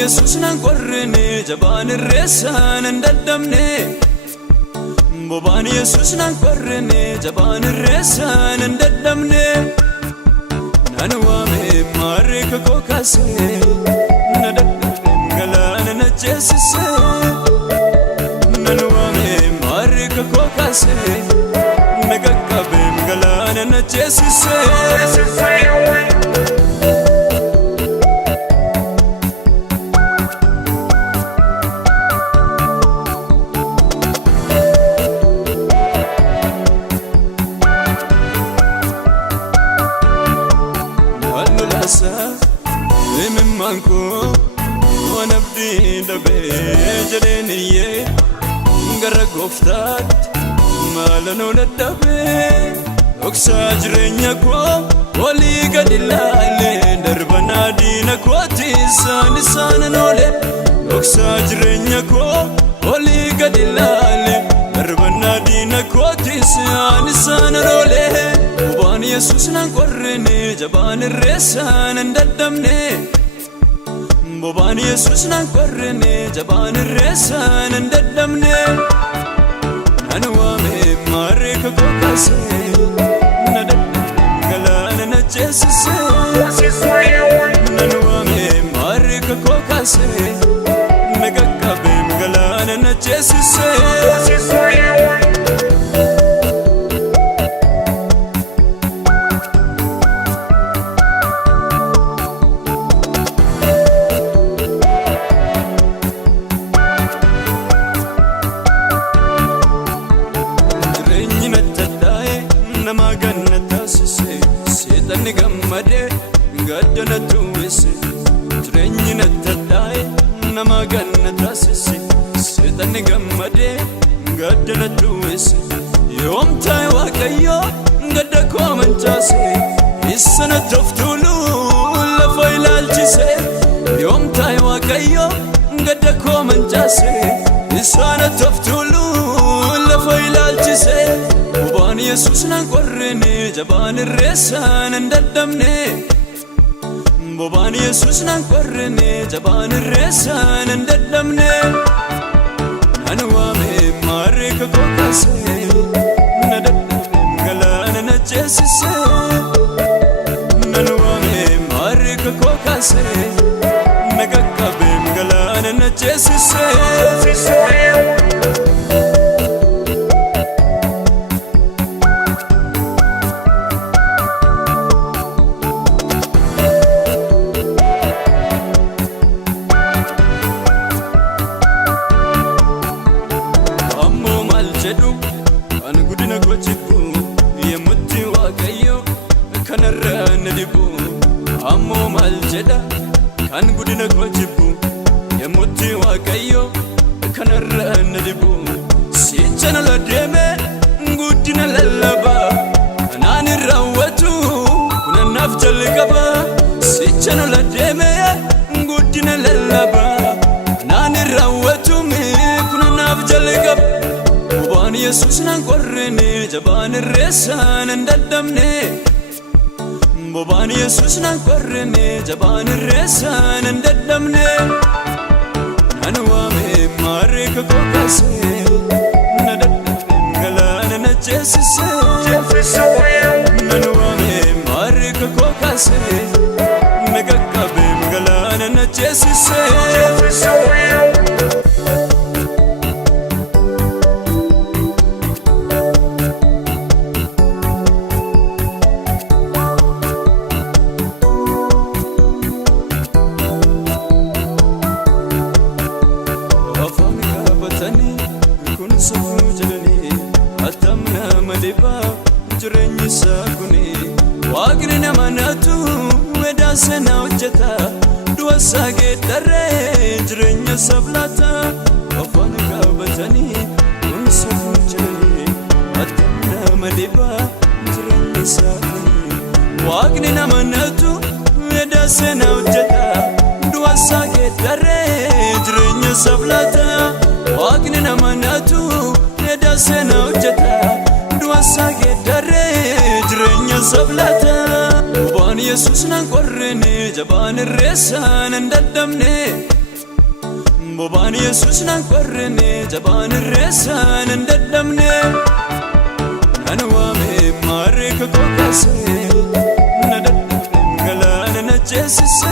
Yesus nan qorrine jabaan irreessaan hin daddabne Bobaan Yesus nan qorrine jabaan irreessaan hin daddabne Nan waame maarree kakoo kaasee na dadhabe galaana na ceesise Nan waame maarree kakoo kaasee na qaqqabe galaana na ceesise Min manko wanabdi dabe jedeniye gara goftat malano nadabe oksa jirenya ko wali gadilale darbana dina ko tisan nole oksa jirenya ko wali gadilale darbana dina ko tisan nole Bobaan Yesus nan qorrine jabaan irreessaan hin daddabne Bobaan Yesus nan qorrine jabaan irreessaan hin daddabne Nan waame maarree kakoo kaasee na dadhabe galaana na ceesise Nan waame maarree kakoo kaasee na qaqqabe galaana na ceesise Nama gannata sise seetani gammade gaddana tuwese jireenyi nattadhaa'e nama gannata sise seetani gammade gaddana tuwese yoom ta'e waaqayyo gadda koo mancaase isana toftulu lafa ilaalchise yoom ta'e waaqayyo gadda koo mancaase isana toftulu lafa ilaalchise Bobaan Yesus nan qorrine jabaan irreessaan hin daddabne Bobaan Yesus nan qorrine jabaan irreessaan hin daddabne Nan waame maarree kakoo kaasee na dadhabe galaana na ceesise Nan waame maarree kakoo kaasee na qaqqabe galaana na ceesise Kan gudina koo jibbu yemmutti waaqayyo kanarraa na dhibu Ammoo maal jedha kan gudina koo jibbu yemmutti waaqayyo kanarraa na dhibu Sicha na deeme guddina lallaba kanaan hin raawwatu kunannaaf jalqaba Sicha na deeme guddina lallaba kanaan hin raawwatu kunannaaf jalqaba Bobaan Yesus nan qorrine jabaan irreessaan hin daddabne Bobaan Yesus nan qorrine jabaan irreessaan hin daddabne Nan waame maarree kakoo kaasee na dadhabe galaana na ceesise Nan waame maarree kakoo kaasee na qaqqabe galaana na ceesise Jireenyi isaa kuni waaqni nama naatu wedaase na hojjeta du'a isaa geeddarree jireenya isaaf laata afaan qabatanii kun safuu jedhanii attam nama dhiba jireenya isaa kuni waaqni nama naatu wedaase na hojjeta du'a isaa geeddarree jireenya isaaf laata waaqni nama naatu wedaase na hojjeta du'a isaa geeddarree jireenya isaaf laata Bobaan Yesus nan qorrine jabaan irreessaan hin daddabne bobaan Yesuus nan qorrine jabaan irreessaan hin dadhabne nan waame maarree kakoo kaasee na dadhabne galaana na ceesise